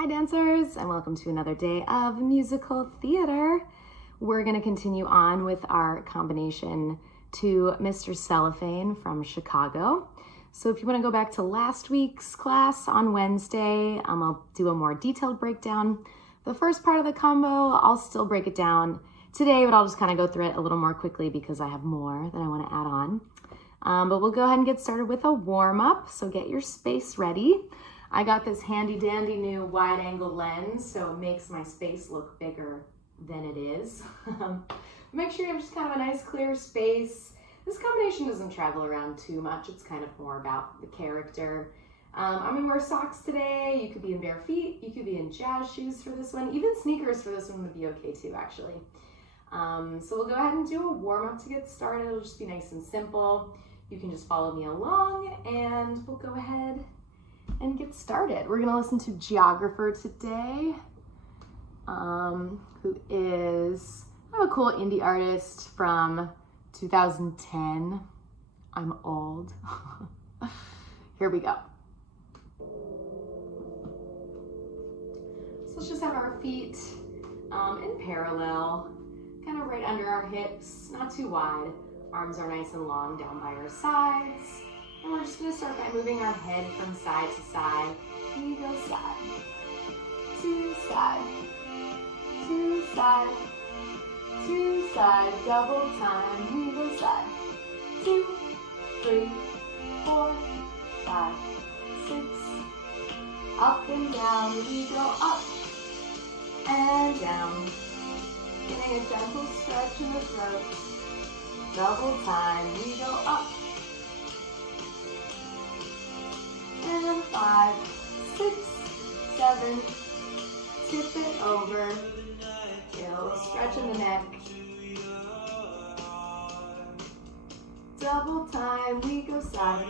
Hi dancers, and welcome to another day of musical theater. We're going to continue on with our combination to Mr. Cellophane from Chicago. So if you want to go back to last week's class on Wednesday, I'll do a more detailed breakdown. The first part of the combo, I'll still break it down today, but I'll just kind of go through it a little more quickly because I have more that I want to add on. But we'll go ahead and get started with a warm-up, so get your space ready. I got this handy dandy new wide angle lens, so it makes my space look bigger than it is. Make sure you have just kind of a nice clear space. This combination doesn't travel around too much. It's kind of more about the character. I'm gonna wear socks today. You could be in bare feet. You could be in jazz shoes for this one. Even sneakers for this one would be okay too, actually. So we'll go ahead and do a warm up to get started. It'll just be nice and simple. You can just follow me along and we'll go ahead and get started. We're gonna listen to Geographer today, who is kind of a cool indie artist from 2010. I'm old. Here we go. So let's just have our feet in parallel, kind of right under our hips, not too wide. Arms are nice and long down by our sides. And we're just going to start by moving our head from side to side. We go side, to side, to side, to side, double time. We go side, 2, 3, 4, 5, 6. Up and down, we go up and down. Getting a gentle stretch in the throat. Double time, we go up. And 5, 6, 7, tip it over, get a little stretch in the neck. Double time, we go side,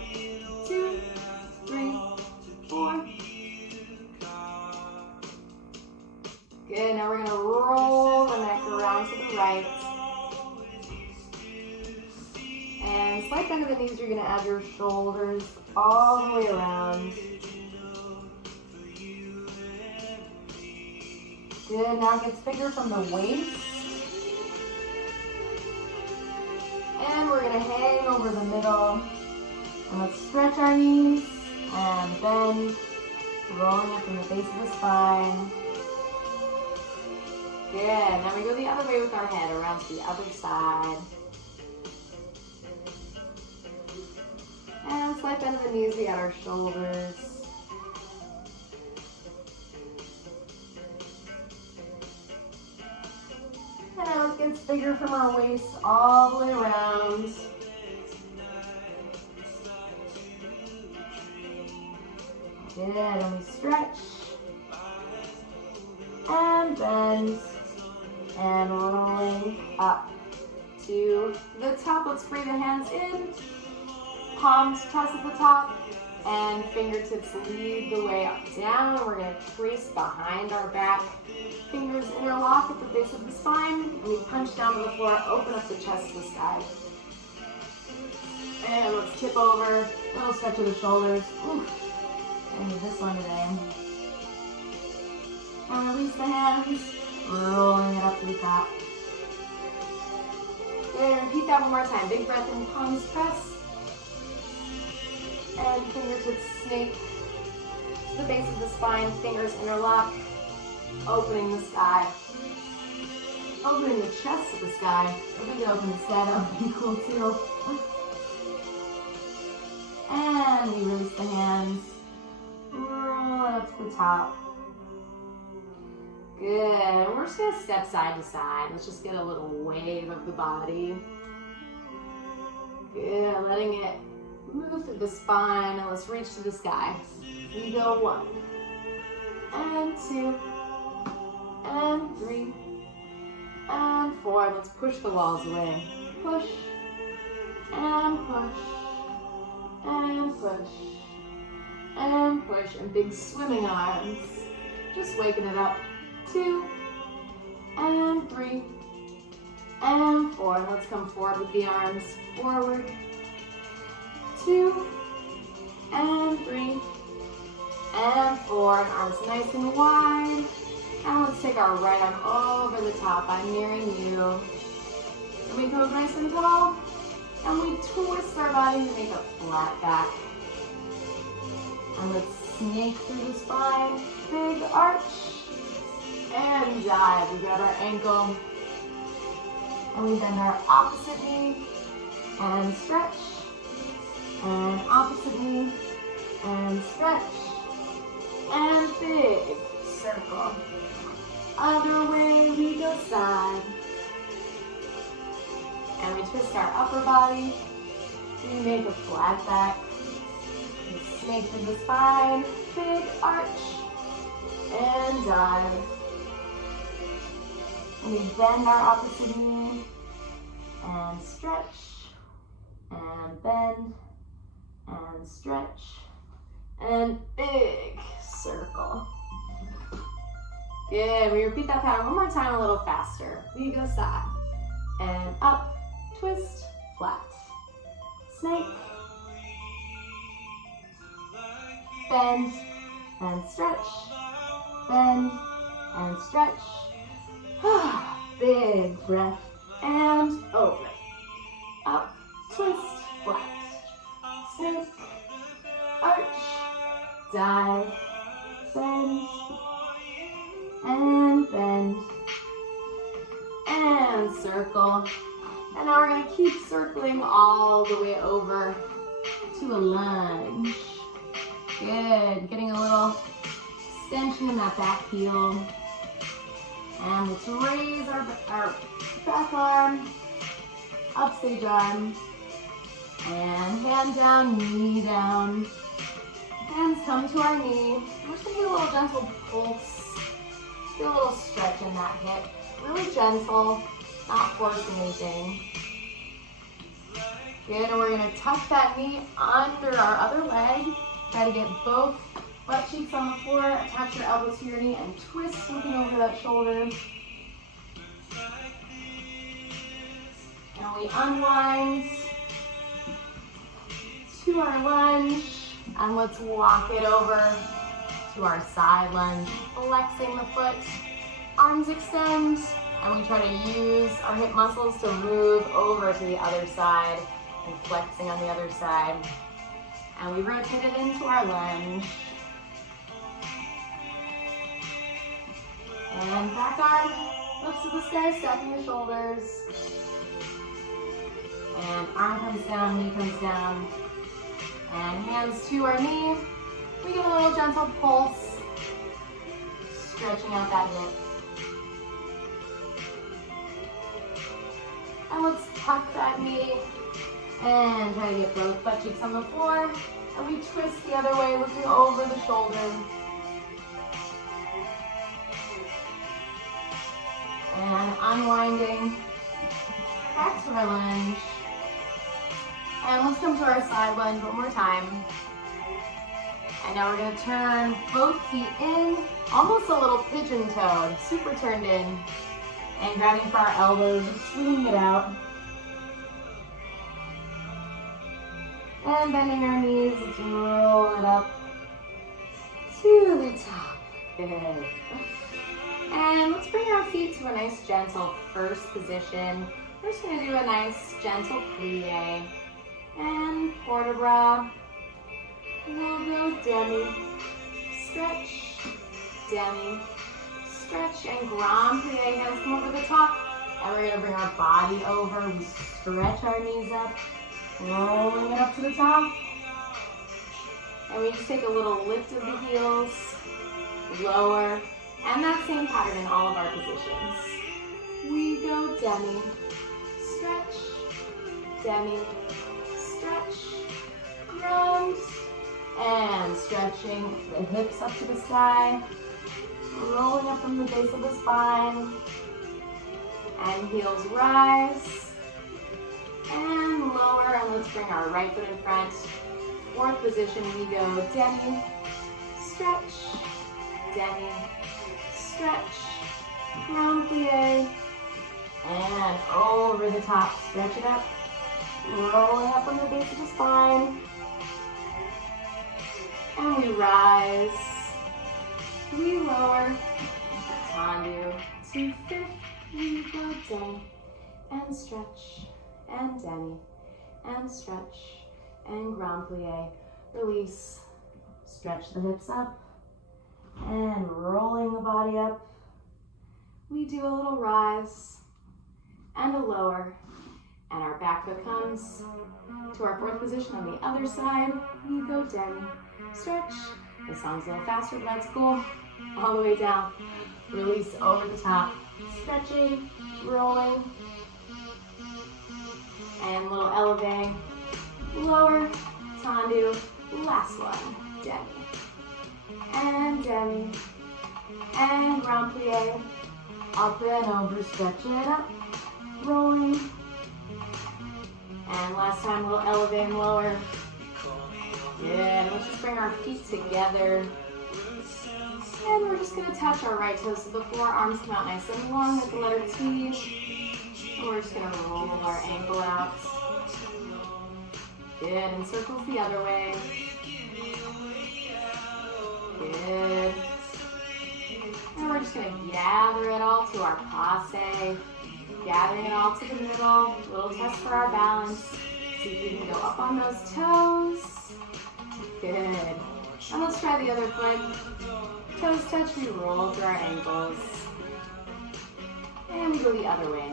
2, 3, 4. Good, now we're gonna roll the neck around to the right. And slight bend of the knees, you're gonna add your shoulders all the way around. Good, now it gets bigger from the waist. And we're gonna hang over the middle. And let's stretch our knees and bend, rolling up from the base of the spine. Good, now we go the other way with our head around to the other side. And slight bend of the knees, we add our shoulders. And now it gets bigger from our waist all the way around. Good, and we stretch. And bend. And rolling up to the top. Let's bring the hands in. Palms press at the top, and fingertips lead the way up, down. We're going to trace behind our back. Fingers interlock at the base of the spine, and we punch down to the floor, open up the chest to the sky. And let's tip over, a little stretch of the shoulders. Oof. I need this one today. And release the hands, rolling it up to the top. Good, repeat that one more time. Big breath in, palms press. And fingertips snake to the base of the spine, fingers interlock, opening the sky. Opening the chest to the sky. If we could open the sky, that would be cool too. And we release the hands, roll it up to the top. Good, we're just gonna step side to side. Let's just get a little wave of the body. Good, letting it move through the spine, and let's reach to the sky. We go 1, and 2, and 3, and 4. Let's push the walls away. Push, and push, and push, and push, and big swimming arms. Just waking it up. 2, and 3, and 4. Let's come forward with the arms. Forward. 2, and 3, and 4. floor and arms nice and wide. And let's take our right arm over the top. I'm nearing you. And we go nice and tall. And we twist our body to make a flat back. And let's snake through the spine. Big arch. And dive. We grab our ankle. And we bend our opposite knee. And stretch. And opposite knee. And stretch. And big circle. Other way, we go side. And we twist our upper body. We make a flat back. We snake through the spine. Big arch. And dive. And we bend our opposite knee. And stretch. And bend. And stretch. And big circle. Good. We repeat that pattern one more time, a little faster. We go side and up, twist, flat, snake, bend and stretch, bend and stretch. Big breath and over, up, twist, flat, snake, arch, dive, bend, and bend, and circle. And now we're going to keep circling all the way over to a lunge. Good. Getting a little extension in that back heel. And let's raise our back arm, up stage arm, and hand down, knee down. Hands come to our knee. We're just going to do a little gentle pulse. Do a little stretch in that hip. Really gentle, not forcing anything. Good, and we're going to tuck that knee under our other leg. Try to get both butt cheeks on the floor. Attach your elbow to your knee and twist, looking over that shoulder. And we unwind to our lunge. And let's walk it over to our side lunge, flexing the foot, arms extend, and we try to use our hip muscles to move over to the other side and flexing on the other side. And we rotate it into our lunge. And back arm lifts to the sky, stacking the shoulders. And arm comes down, knee comes down. And hands to our knee. We give a little gentle pulse, stretching out that hip. And let's tuck that knee and try to get both butt cheeks on the floor. And we twist the other way, looking over the shoulder. And unwinding back to our lunge. And let's come to our side lunge one more time. And now we're going to turn both feet in, almost a little pigeon-toed, super turned in. And grabbing for our elbows, just swinging it out. And bending our knees, let's roll it up to the top. Good. And let's bring our feet to a nice gentle first position. We're just going to do a nice gentle plie. And port de bras. We'll go demi, stretch, demi, stretch, and grand plie. Hands come over the top. And we're going to bring our body over. We stretch our knees up, rolling it up to the top. And we just take a little lift of the heels, lower, and that same pattern in all of our positions. We go demi, stretch, demi, stretch, grand, and stretching the hips up to the sky, rolling up from the base of the spine, and heels rise, and lower, and let's bring our right foot in front. Fourth position, we go demi, stretch, demi, stretch, grand plie, and over the top, stretch it up, rolling up from the base of the spine, and we rise, lower, tendu to fifth, we go demi, and stretch, and demi, and stretch, and grand plie, release, stretch the hips up, and rolling the body up. We do a little rise, and a lower, and our back foot comes to our fourth position on the other side. We go demi, stretch. The song's a little faster, but that's cool. All the way down, release over the top, stretching, rolling, and a little elevating, lower, tendu, last one, demi, and grand plie, up and over, stretch it up, rolling, and last time we'll elevate and lower. Good, let's just bring our feet together. And we're just gonna touch our right toes so the forearms come out nice and long with the letter T. And we're just gonna roll our ankle out. Good, and circles the other way. Good. And we're just gonna gather it all to our passe. Gathering it all to the middle. Little test for our balance. See if we can go up on those toes. Good. And let's try the other foot. Toes touch, we roll through our ankles. And we go the other way.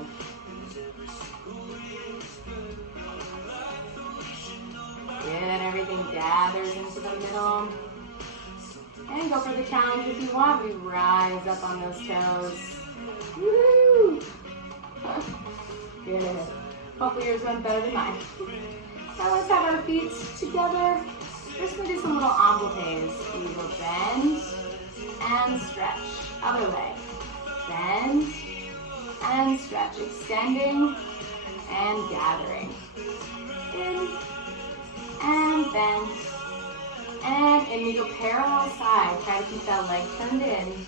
Good, everything gathers into the middle. And go for the challenge if you want. We rise up on those toes. Woo! Good. Hopefully yours went better than mine. Now let's have our feet together. We're just going to do some little envelopes. We will bend and stretch. Other way. Bend and stretch. Extending and gathering. In and bend. And in. We go parallel side. Try to keep that leg turned in.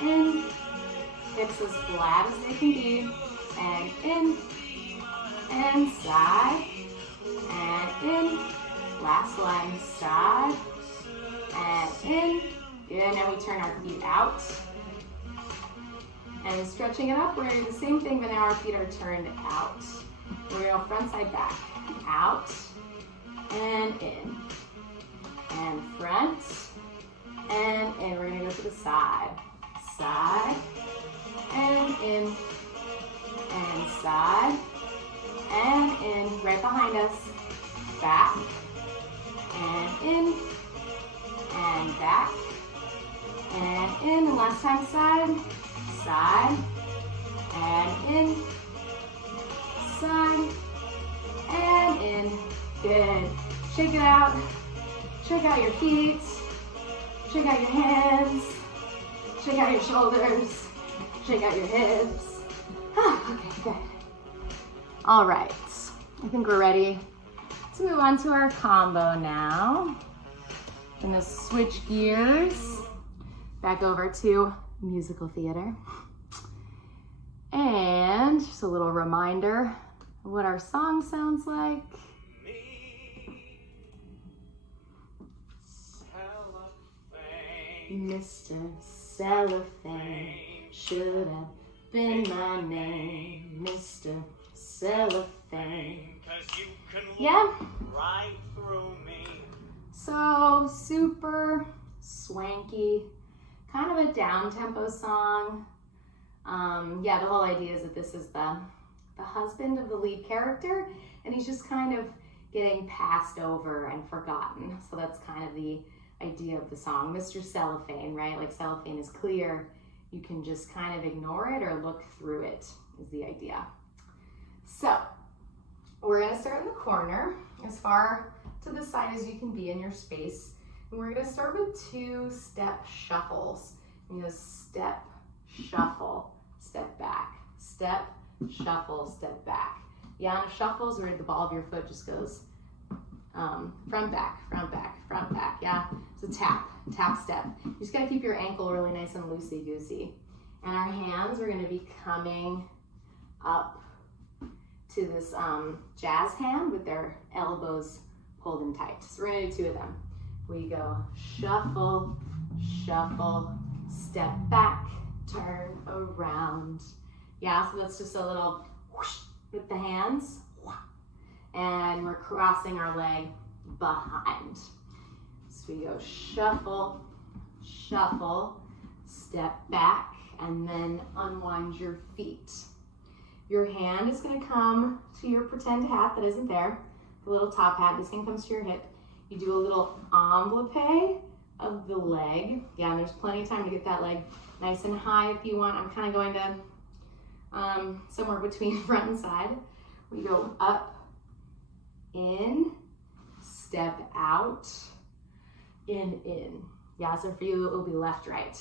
In. Hips as flat as they can be. And in. And side. And in. Last one, side, and in. Good, now we turn our feet out. And stretching it up, we're gonna do the same thing, but now our feet are turned out. We're gonna go front, side, back. Out, and in. And front, and in. We're gonna go to the side. Side, and in. And side, and in. Right behind us. Back. And in, and back, and in, and last time side, side, and in, side, and in. Good. Shake it out. Shake out your feet. Shake out your hands. Shake out your shoulders. Shake out your hips. Okay, good. All right, I think we're ready to move on to our combo now. I'm gonna switch gears back over to musical theater. And just a little reminder of what our song sounds like. Mr. Cellophane should have been my name, Mr. Cellophane. Yeah. Right through me. So super swanky, kind of a down-tempo song. Yeah, the whole idea is that this is the husband of the lead character, and he's just kind of getting passed over and forgotten. So that's kind of the idea of the song. Mr. Cellophane, right? Like cellophane is clear. You can just kind of ignore it or look through it is the idea. So we're gonna start in the corner as far to the side as you can be in your space. And we're gonna start with 2-step shuffles. You go step, shuffle, step back, step, shuffle, step back. Yeah, on shuffles where the ball of your foot just goes front, back, front, back, front, back, yeah? So tap, tap, step. You just gotta keep your ankle really nice and loosey-goosey. And our hands are gonna be coming up to this jazz hand with their elbows pulled in tight. So we're gonna do 2 of them. We go shuffle, shuffle, step back, turn around. Yeah, so that's just a little whoosh with the hands. And we're crossing our leg behind. So we go shuffle, shuffle, step back, and then unwind your feet. Your hand is gonna come to your pretend hat that isn't there, the little top hat. This hand comes to your hip. You do a little envelope of the leg. Yeah, and there's plenty of time to get that leg nice and high if you want. I'm kind of going to somewhere between front and side. We go up, in, step out, in. Yeah, so for you, it will be left, right,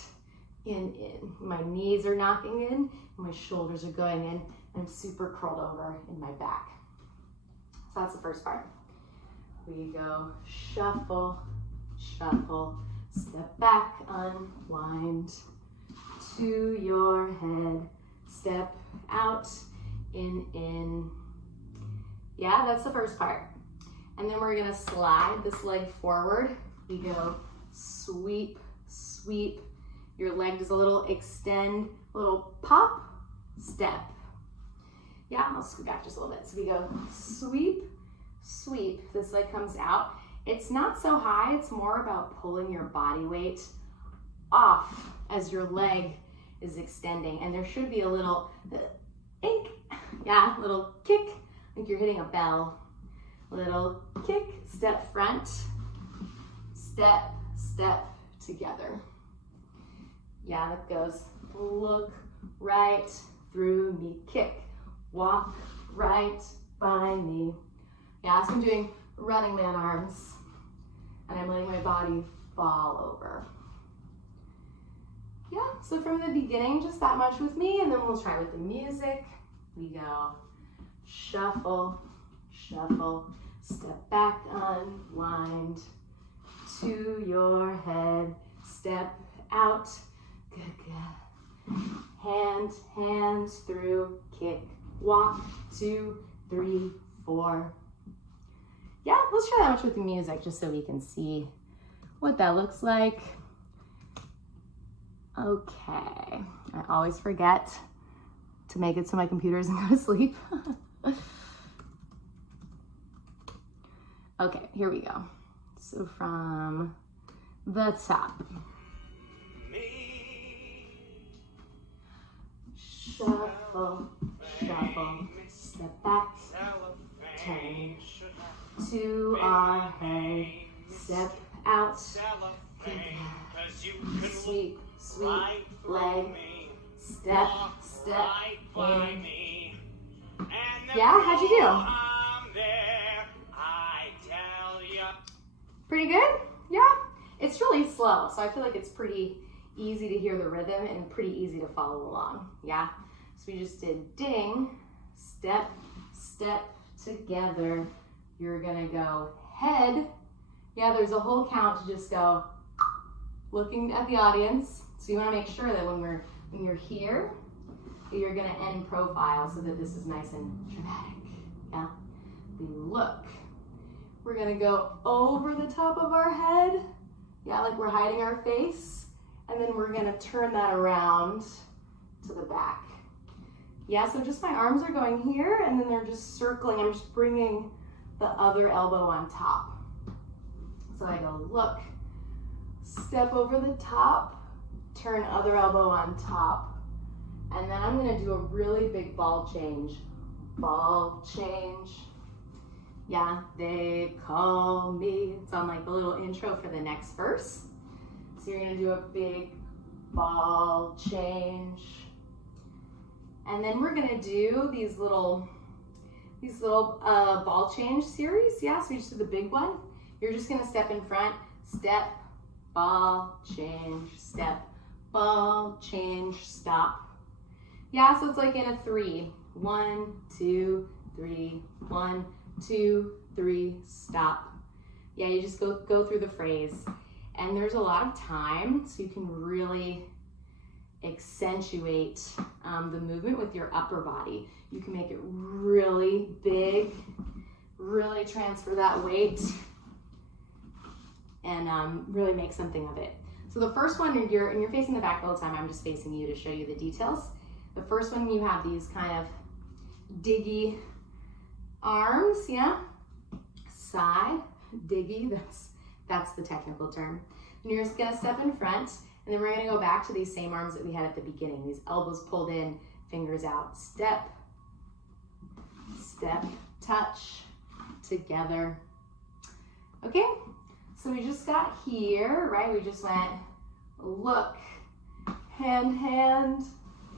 in. My knees are knocking in, and my shoulders are going in, and I'm super curled over in my back. So that's the first part. We go shuffle, shuffle, step back, unwind to your head, step out, in. Yeah, that's the first part. And then we're gonna slide this leg forward. We go sweep, sweep. Your leg does a little extend, a little pop, step. Yeah, I'll scoot back just a little bit. So we go sweep, sweep. This leg comes out. It's not so high, it's more about pulling your body weight off as your leg is extending. And there should be a little ink, yeah, little kick, like you're hitting a bell. Little kick, step front, step, step together. Yeah, that goes look right through me, kick, walk right by me. Yeah, so I'm doing running man arms, and I'm letting my body fall over. Yeah, so from the beginning, just that much with me, and then we'll try with the music. We go shuffle, shuffle, step back, unwind to your head, step out, good, good. Hands through, kick, walk, 2, 3, 4. Yeah, let's try that much with the music just so we can see what that looks like. Okay, I always forget to make it so my computer doesn't go to sleep. Okay, here we go. So from the top. Shuffle, shuffle, step back, turn to our head, step out, sweep, sweep, leg, step, step, in. Yeah, how'd you do? Pretty good? Yeah. It's really slow, so I feel like it's pretty easy to hear the rhythm and pretty easy to follow along. Yeah. So we just did ding, step, step together. You're gonna go head. Yeah, there's a whole count to just go looking at the audience. So you want to make sure that when you're here, you're gonna end profile so that this is nice and dramatic. Yeah. We look. We're gonna go over the top of our head. Yeah, like we're hiding our face. And then we're gonna turn that around to the back. Yeah, so just my arms are going here and then they're just circling. I'm just bringing the other elbow on top. So I go look, step over the top, turn other elbow on top. And then I'm gonna do a really big ball change. Ball change. Yeah, they call me. It's on like the little intro for the next verse. So you're gonna do a big ball change. And then we're gonna do these little ball change series. Yeah, so you just do the big one. You're just gonna step in front, step, ball, change, step, ball, change, stop. Yeah, so it's like in a 3. 1, 2, 3, 1, 2, 3, stop. Yeah, you just go through the phrase. And there's a lot of time, so you can really accentuate the movement with your upper body. You can make it really big, really transfer that weight, and really make something of it. So the first one, and you're facing the back the whole time, I'm just facing you to show you the details. The first one, you have these kind of diggy arms, yeah? Side, diggy, that's the technical term. And you're just gonna step in front, and then we're gonna go back to these same arms that we had at the beginning. These elbows pulled in, fingers out. Step, step, touch, together. Okay, so we just got here, right? We just went look, hand, hand,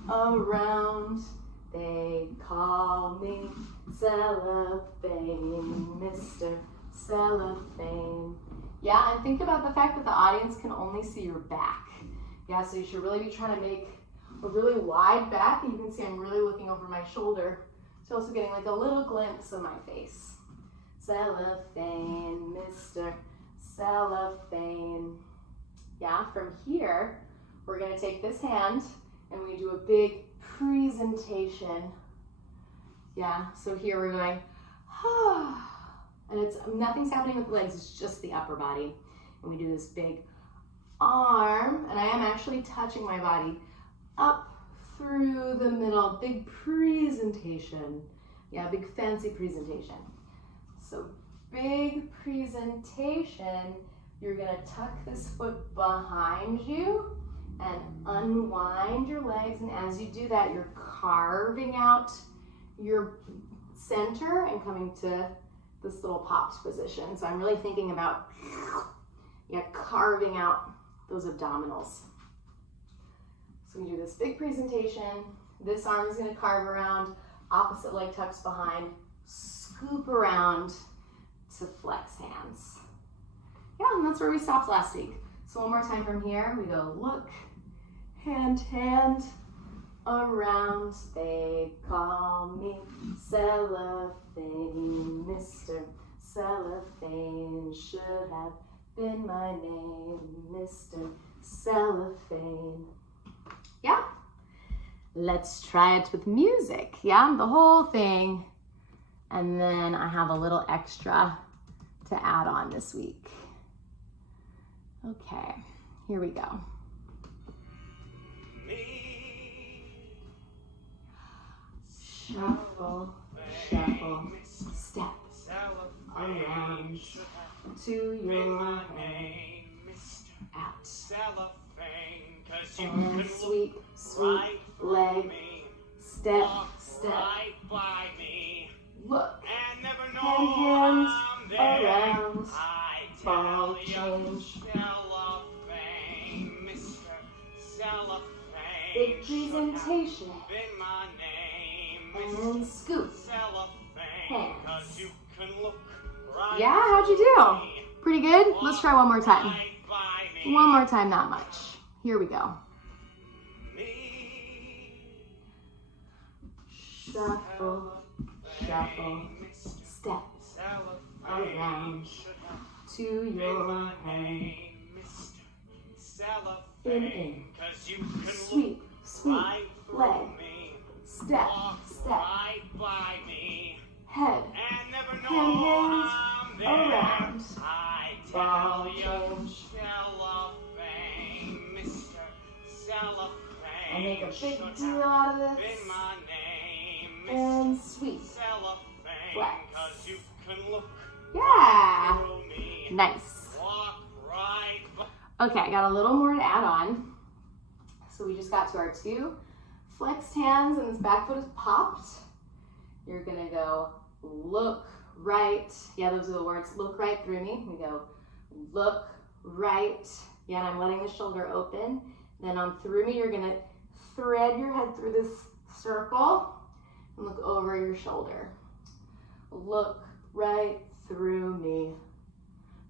around. They call me cellophane, Mr. Cellophane. Yeah, and think about the fact that the audience can only see your back. Yeah, so you should really be trying to make a really wide back, and you can see I'm really looking over my shoulder. So also getting like a little glimpse of my face. Cellophane, Mr. Cellophane. Yeah, from here, we're gonna take this hand and we do a big presentation. Yeah, so here we're going, and it's nothing's happening with the legs, it's just the upper body. And we do this big arm, and I am actually touching my body up through the middle, big presentation. Yeah, big fancy presentation. So big presentation, you're gonna tuck this foot behind you and unwind your legs, and as you do that, you're carving out your center and coming to this little popped position. So I'm really thinking about, yeah, carving out those abdominals. So we do this big presentation, this arm is gonna carve around, opposite leg tucks behind, scoop around to flex hands. Yeah, and that's where we stopped last week. So one more time from here, we go look, hand, hand, around. They call me cellophane, Mr. Cellophane. Should have been my name, Mr. Cellophane. Yeah, let's try it with music. Yeah, the whole thing. And then I have a little extra to add on this week. Okay, here we go. Shuffle, shuffle, step around to your head, out, and sweep, sweep, leg, step, step, look, hand, hand, around, ball change, big presentation, and scoop, hands. Yeah, how'd you do? Pretty good? Let's try one more time. One more time, not much. Here we go. Shuffle, shuffle, step around to your head. In, sweep, sweep, leg, step, step, head, hand, hands, around, ball change. I make a big deal out of this, and sweep, flex. Yeah, nice. Okay, I got a little more to add on. So we just got to our two flexed hands, and this back foot is popped. You're gonna go look right. Yeah, those are the words. Look right through me. We go look right. Yeah, and I'm letting the shoulder open. Then on through me, you're gonna thread your head through this circle and look over your shoulder. Look right through me.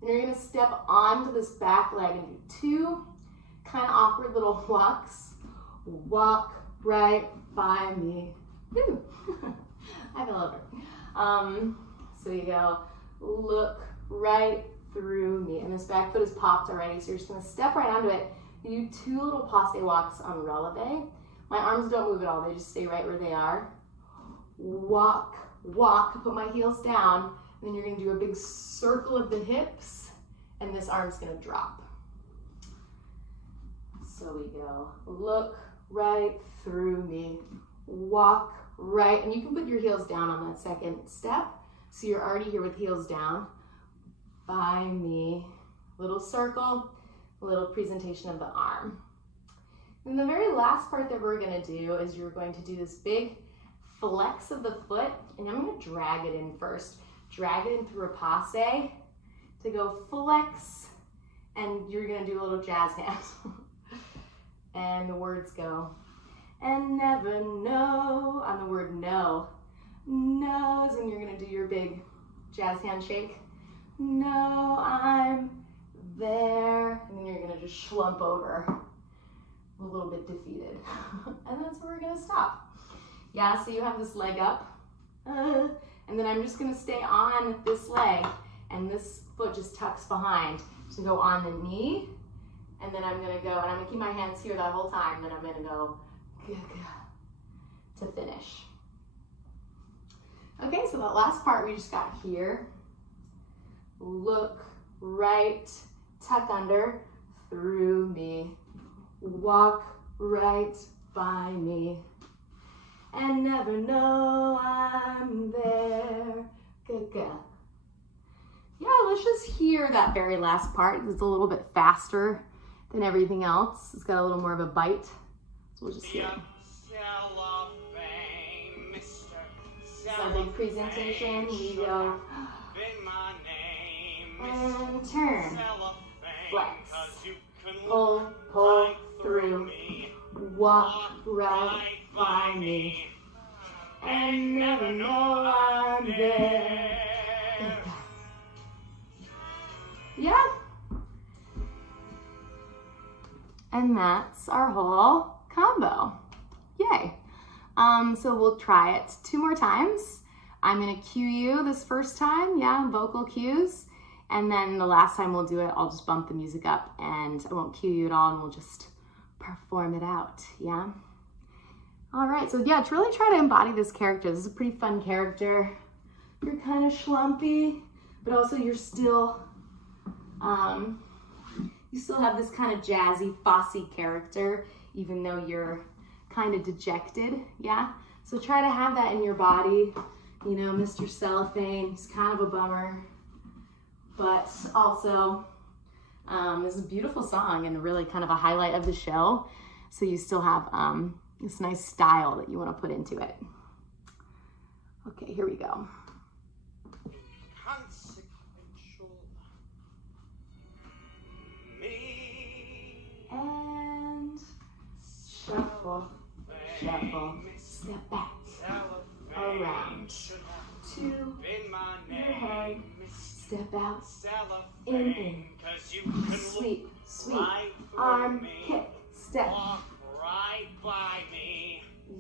And you're gonna step onto this back leg and do two kind of awkward little walks. Walk right by me. Woo. I fell over. So you go, look right through me. And this back foot is popped already, so you're just gonna step right onto it. You do two little passe walks on releve. My arms don't move at all, they just stay right where they are. Walk, walk, put my heels down, and then you're gonna do a big circle of the hips, and this arm's gonna drop. we go, look right through me, walk right, and you can put your heels down on that second step. So you're already here with heels down, by me, little circle, little presentation of the arm. And the very last part that we're gonna do is you're going to do this big flex of the foot, and I'm gonna drag it in first. Drag it in through a passe to go flex, and you're gonna do a little jazz hands. And the words go, and never know, on the word no, knows, and you're gonna do your big jazz handshake. No, I'm there, and then you're gonna just slump over, a little bit defeated. And that's where we're gonna stop. Yeah, so you have this leg up, and then I'm just gonna stay on this leg, and this foot just tucks behind. So go on the knee, and then I'm gonna go, and I'm gonna keep my hands here that whole time, then I'm gonna go to finish. Okay, so that last part we just got here. Look right, tuck under, through me, walk right by me, and never know I'm there. Yeah, let's just hear that very last part. It's a little bit faster than everything else. It's got a little more of a bite. So we'll just hear it. So big presentation, we go, and turn, flex, pull through, walk right by me, and never know I'm there. Yeah. And that's our whole combo. Yay. So we'll try it 2 more times. I'm gonna cue you this first time, yeah, vocal cues. And then the last time we'll do it, I'll just bump the music up and I won't cue you at all and we'll just perform it out, yeah? All right, so yeah, to really try to embody this character. This is a pretty fun character. You're kind of schlumpy, but also you're still, you still have this kind of jazzy, fussy character, even though you're kind of dejected, yeah? So try to have that in your body. You know, Mr. Cellophane, he's kind of a bummer, but also this is a beautiful song and really kind of a highlight of the show. So you still have this nice style that you want to put into it. Okay, here we go. And shuffle, shuffle, step back, around, to your head, step out, in, sweep, sweep, arm, kick, step,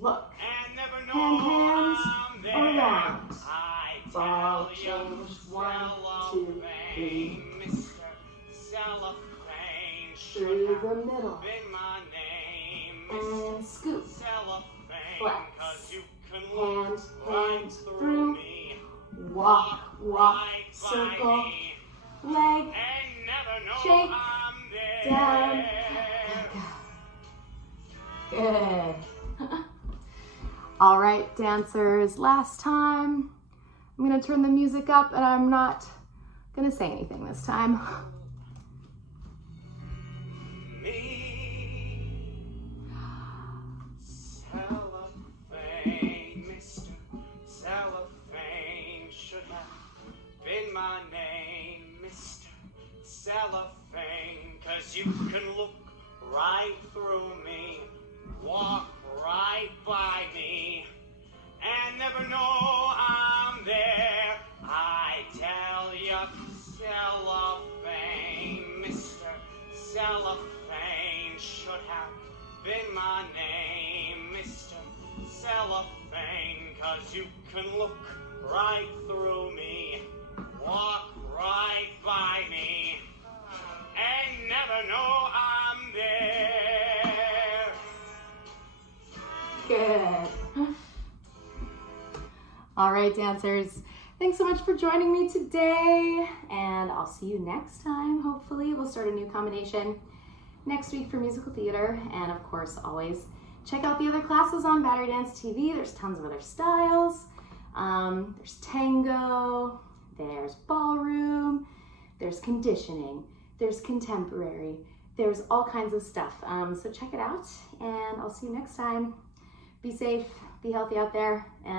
look, hands, around, ball change, 1, 2, 3, through the middle, and scoop, flex, hand through, walk, circle, leg, shake, down, good. All right, dancers, last time. I'm gonna turn the music up and I'm not gonna say anything this time. My name, Mr. Cellophane, 'cause you can look right through me, walk right by me, and never know I'm there. I tell you, Cellophane, Mr. Cellophane should have been my name, Mr. Cellophane, 'cause you can look right through me, walk right by me, and never know I'm there. Good. All right, dancers. Thanks so much for joining me today, and I'll see you next time. Hopefully, we'll start a new combination next week for musical theater. And of course, always check out the other classes on Battery Dance TV. There's tons of other styles. There's tango, there's ballroom, there's conditioning, there's contemporary, there's all kinds of stuff. So check it out, and I'll see you next time. Be safe, be healthy out there, and